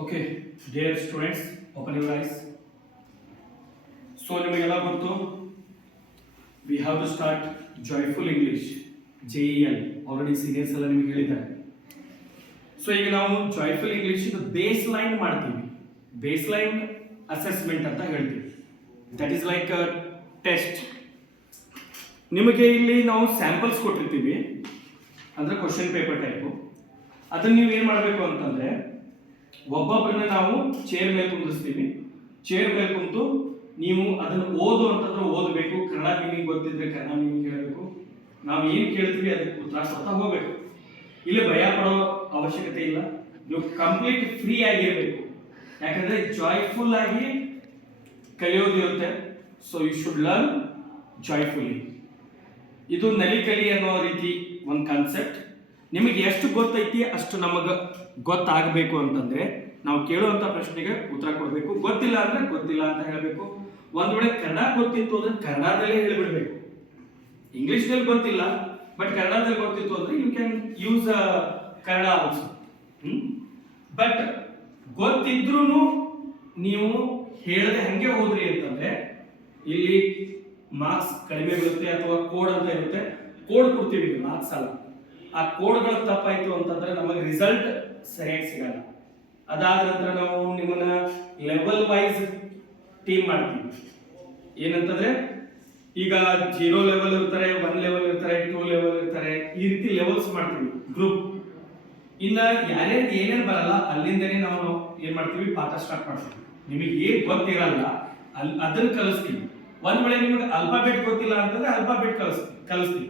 Okay, dear students, open your eyes. So, ನಿಮಗೆಲ್ಲ ಗೊತ್ತು, we have to start Joyful English, JEL. Already seniors ಎಲ್ಲ ನಿಮಗೆ ಹೇಳಿದ್ದಾರೆ. So ಈಗ ನಾವು ಜಾಯ್ಫುಲ್ ಇಂಗ್ಲಿಷ್ ಬೇಸ್ ಲೈನ್ ಮಾಡ್ತೀವಿ. ಬೇಸ್ ಲೈನ್ ಅಸೆಸ್ಮೆಂಟ್ ಅಂತ ಹೇಳ್ತೀವಿ. That is like test. ನಿಮಗೆ ಇಲ್ಲಿ ನಾವು ಸ್ಯಾಂಪಲ್ಸ್ ಕೊಟ್ಟಿರ್ತೀವಿ, ಅಂದ್ರೆ ಕ್ವಶನ್ ಪೇಪರ್ ಟೈಪು. ಅದನ್ನ ನೀವು ಏನು ಮಾಡಬೇಕು ಅಂತಂದ್ರೆ, ಒಬ್ಬೊಬ್ಬರನ್ನ ನಾವು ಚೇರ್ ಮೇಲೆ ಕುಂದಿಸ್ತೀವಿ. ಚೇರ್ ಮೇಲೆ ಕುಂತು ನೀವು ಅದನ್ನು ಓದು ಅಂತಂದ್ರೆ ಓದಬೇಕು. ಕನ್ನಡ ಮೀನಿಂಗ್ ಗೊತ್ತಿದ್ರೆ ಕನ್ನಡ ಮೀನಿಂಗ್ ಹೇಳಬೇಕು. ನಾವು ಏನು ಕೇಳ್ತೀವಿ ಅದಕ್ಕೆ ಉತ್ತರ ಕೊಡ್ತಾ ಹೋಗ್ಬೇಕು. ಇಲ್ಲಿ ಭಯ ಪಡೋ ಅವಶ್ಯಕತೆ ಇಲ್ಲ. ನೀವು ಕಂಪ್ಲೀಟ್ ಫ್ರೀ ಆಗಿರಬೇಕು. ಯಾಕಂದ್ರೆ ಜಾಯ್ಫುಲ್ ಆಗಿ ಕಲಿಯೋದಿರುತ್ತೆ. So you should learn joyfully. ಇದು ನಲಿಕಲಿ ಅನ್ನೋ ರೀತಿ ಒಂದು ಕಾನ್ಸೆಪ್ಟ್. ನಿಮಗೆ ಎಷ್ಟು ಗೊತ್ತೈತಿ ಅಷ್ಟು ನಮಗೆ ಗೊತ್ತಾಗಬೇಕು ಅಂತಂದ್ರೆ ನಾವು ಕೇಳುವಂತ ಪ್ರಶ್ನೆಗೆ ಉತ್ತರ ಕೊಡಬೇಕು. ಗೊತ್ತಿಲ್ಲ ಅಂದ್ರೆ ಗೊತ್ತಿಲ್ಲ ಅಂತ ಹೇಳಬೇಕು. ಒಂದ್ ವೇಳೆ ಕನ್ನಡ ಗೊತ್ತಿತ್ತು ಅಂದ್ರೆ ಕನ್ನಡದಲ್ಲೇ ಹೇಳಿಬಿಡ್ಬೇಕು. ಇಂಗ್ಲಿಷ್ನಲ್ಲಿ ಗೊತ್ತಿಲ್ಲ ಬಟ್ ಕನ್ನಡದಲ್ಲಿ ಗೊತ್ತಿತ್ತು ಅಂದ್ರೆ you can use Kannada also. But ಗೊತ್ತಿದ್ರೂ ನೀವು ಹೇಳದೆ ಹಂಗೆ ಹೋದ್ರಿ ಅಂತಂದ್ರೆ ಇಲ್ಲಿ ಮಾರ್ಕ್ಸ್ ಕಡಿಮೆ ಬರುತ್ತೆ, ಅಥವಾ ಕೋಡ್ ಅಂತ ಇರುತ್ತೆ. ಕೋಡ್ ಕೊಡ್ತೀವಿ, ಮಾರ್ಕ್ಸ್ ಅಲ್ಲ. ಆ ಕೋಡ್ಗಳು ತಪ್ಪಾಯ್ತು ಅಂತಂದ್ರೆ ನಮಗೆ ರಿಸಲ್ಟ್ ಸರಿಯಾಗಿ ಸಿಗಲ್ಲ. ಅದಾದ ನಂತರ ನಾವು ನಿಮ್ಮನ್ನ ಲೆವೆಲ್ ವೈಸ್ ಟೀಮ್ ಮಾಡ್ತೀವಿ. ಏನಂತಂದ್ರೆ ಈಗ 0 ಲೆವೆಲ್ ಇರ್ತಾರೆ, 1 ಲೆವೆಲ್ ಇರ್ತಾರೆ, 2 ಲೆವೆಲ್ ಇರ್ತಾರೆ. ಈ ರೀತಿ ಲೆವೆಲ್ಸ್ ಮಾಡ್ತೀವಿ ಗ್ರೂಪ್. ಇನ್ನ ಯಾರ್ಯಾರು ಏನೇನು ಬರಲ್ಲ ಅಲ್ಲಿಂದನೇ ನಾವು ಏನ್ ಮಾಡ್ತೀವಿ, ಪಾಠ ಸ್ಟಾರ್ಟ್ ಮಾಡ್ತೀವಿ. ನಿಮಗೆ ಏನ್ ಗೊತ್ತಿರಲ್ಲ ಅದನ್ನ ಕಲಿಸ್ತೀವಿ. ಒಂದ್ ವೇಳೆ ನಿಮಗೆ ಅಲ್ಫಾಬೆಟ್ ಗೊತ್ತಿಲ್ಲ ಅಂತಂದ್ರೆ ಅಲ್ಫಾಬೆಟ್ ಕಲಿಸ್ತೀವಿ.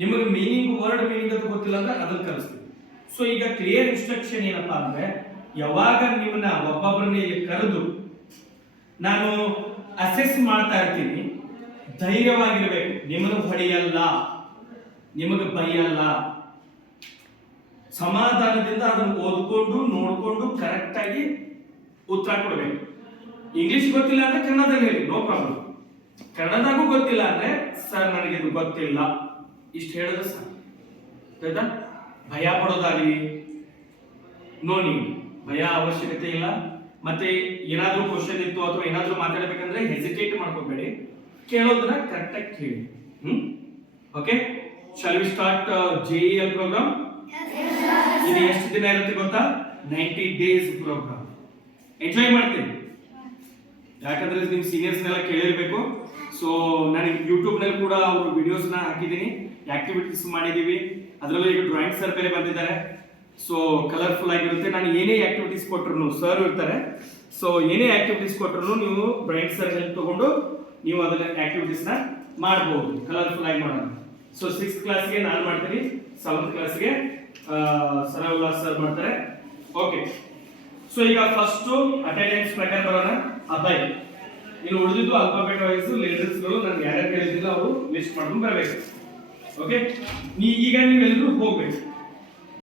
ನಿಮಗೆ ಮೀನಿಂಗ್, ವರ್ಡ್ ಮೀನಿಂಗ್ ಅಂತ ಗೊತ್ತಿಲ್ಲ ಅಂದ್ರೆ ಅದನ್ನ ಕಲಿಸ್ತೀವಿ. ಸೊ ಈಗ ಕ್ಲಿಯರ್ ಇನ್ಸ್ಟ್ರಕ್ಷನ್ ಏನಪ್ಪಾ ಅಂದ್ರೆ, ಯಾವಾಗ ನಿಮ್ಮನ್ನ ಒಬ್ಬೊಬ್ಬರನ್ನ ಇಲ್ಲಿ ಕರೆದು ನಾನು ಅಸೆಸ್ ಮಾಡ್ತಾ ಇರ್ತೀನಿ, ಧೈರ್ಯವಾಗಿರ್ಬೇಕು. ನಿಮ್ಮನ್ನು ಹೊಡೆಯಲ್ಲ, ನಿಮಗೆ ಬೈಯಲ್ಲ. ಸಮಾಧಾನದಿಂದ ಅದನ್ನು ಓದ್ಕೊಂಡು ನೋಡ್ಕೊಂಡು ಕರೆಕ್ಟ್ ಆಗಿ ಉತ್ತರ ಕೊಡಬೇಕು. ಇಂಗ್ಲಿಷ್ ಗೊತ್ತಿಲ್ಲ ಅಂದ್ರೆ ಕನ್ನಡದಲ್ಲಿ ಹೇಳಿ, ನೋ ಪ್ರಾಬ್ಲಮ್. ಕನ್ನಡದಾಗೂ ಗೊತ್ತಿಲ್ಲ ಅಂದ್ರೆ ಸರ್ ನನಗೆ ಇದು ಗೊತ್ತಿಲ್ಲ ಇಷ್ಟು ಹೇಳಿದ್ರೆ ಸರ್. ಆಯ್ತಾ? ಭಯ ಪಡೋದಾಗಲಿ ನೋ ನೀಡ್, ಭಯ ಅವಶ್ಯಕತೆ ಇಲ್ಲ. ಮತ್ತೆ ಏನಾದ್ರೂ ಕ್ವಶನ್ ಇತ್ತು ಅಥವಾ ಏನಾದ್ರೂ ಮಾತಾಡಬೇಕಂದ್ರೆ ಹೆಸಿಟೇಟ್ ಮಾಡ್ಕೋಬೇಡಿ, ಕೇಳೋದನ್ನ ಕರೆಕ್ಟ್ ಆಗಿ ಕೇಳಿ. Okay, shall we start JEL programme? ಇದು ಎಷ್ಟು ದಿನ ಇರುತ್ತೆ ಗೊತ್ತಾ? 90 ಡೇಸ್ ಪ್ರೋಗ್ರಾಮ್. ಎಂಜಾಯ್ ಮಾಡ್ತೀನಿ, ಯಾಕಂದ್ರೆ ನಿಮ್ ಸೀನಿಯರ್ಸ್ ನೆಲ್ಲ ಕೇಳಿರ್ಬೇಕು. ಸೊ ನಾನು ಯೂಟ್ಯೂಬ್ ನಲ್ಲಿ ಕೂಡ ಅವ್ರ ವಿಡಿಯೋಸ್ ನ ಹಾಕಿದ್ದೀನಿ, ಆಕ್ಟಿವಿಟೀಸ್ ಮಾಡಿದೀವಿ. ಅದರಲ್ಲೂ ಈಗ ಡ್ರಾಯಿಂಗ್ ಸರ್ ಬೇರೆ ಬಂದಿದ್ದಾರೆ. ಸೊ ಕಲರ್ಫುಲ್ ಆಗಿರುತ್ತೆ. ನಾನು ಏನೇ ಆಕ್ಟಿವಿಟೀಸ್ ಕೊಟ್ಟರು, ಸರ್ ಇರ್ತಾರೆ. ಸೊ ಏನೇ ಆಕ್ಟಿವಿಟೀಸ್ ಕೊಟ್ಟರು ನೀವು ಡ್ರಾಯಿಂಗ್ ಸರ್ ಹೆಲ್ಪ್ ತಗೊಂಡು ನೀವು ಅದನ್ನ ಆಕ್ಟಿವಿಟೀಸ್ ನ ಮಾಡಬಹುದು, ಕಲರ್ಫುಲ್ ಆಗಿ ಮಾಡೋಣ. ಸೊ 6th ಕ್ಲಾಸ್ಗೆ ನಾನು ಮಾಡ್ತೀನಿ, 7th ಕ್ಲಾಸ್ಗೆ ಸರವುಲ್ಲಾಸ್ ಸರ್ ಮಾಡ್ತಾರೆ. ಓಕೆ, ಸೊ ಈಗ ಫಸ್ಟ್ ಅಟೆಂಡೆನ್ಸ್ ಪ್ರಕಾರ ಬರೋಣ. ಅಭಯ್, ಇನ್ನು ಉಳಿದಿದ್ದು ಆಲ್ಫಾಬೆಟ್ ವೈಸ್ ಲೆಟರ್ಸ್ ಗಳು ನಾನು ಯಾರ್ಯಾರು ಕೇಳಿದ್ದಿಲ್ಲ ಅವರು ಲಿಸ್ಟ್ ಮಾಡ್ಕೊಂಡು ಬರಬೇಕು. ಓಕೆ, ನೀವೆಲ್ಲರೂ ಹೋಗ್ಬೇಕು.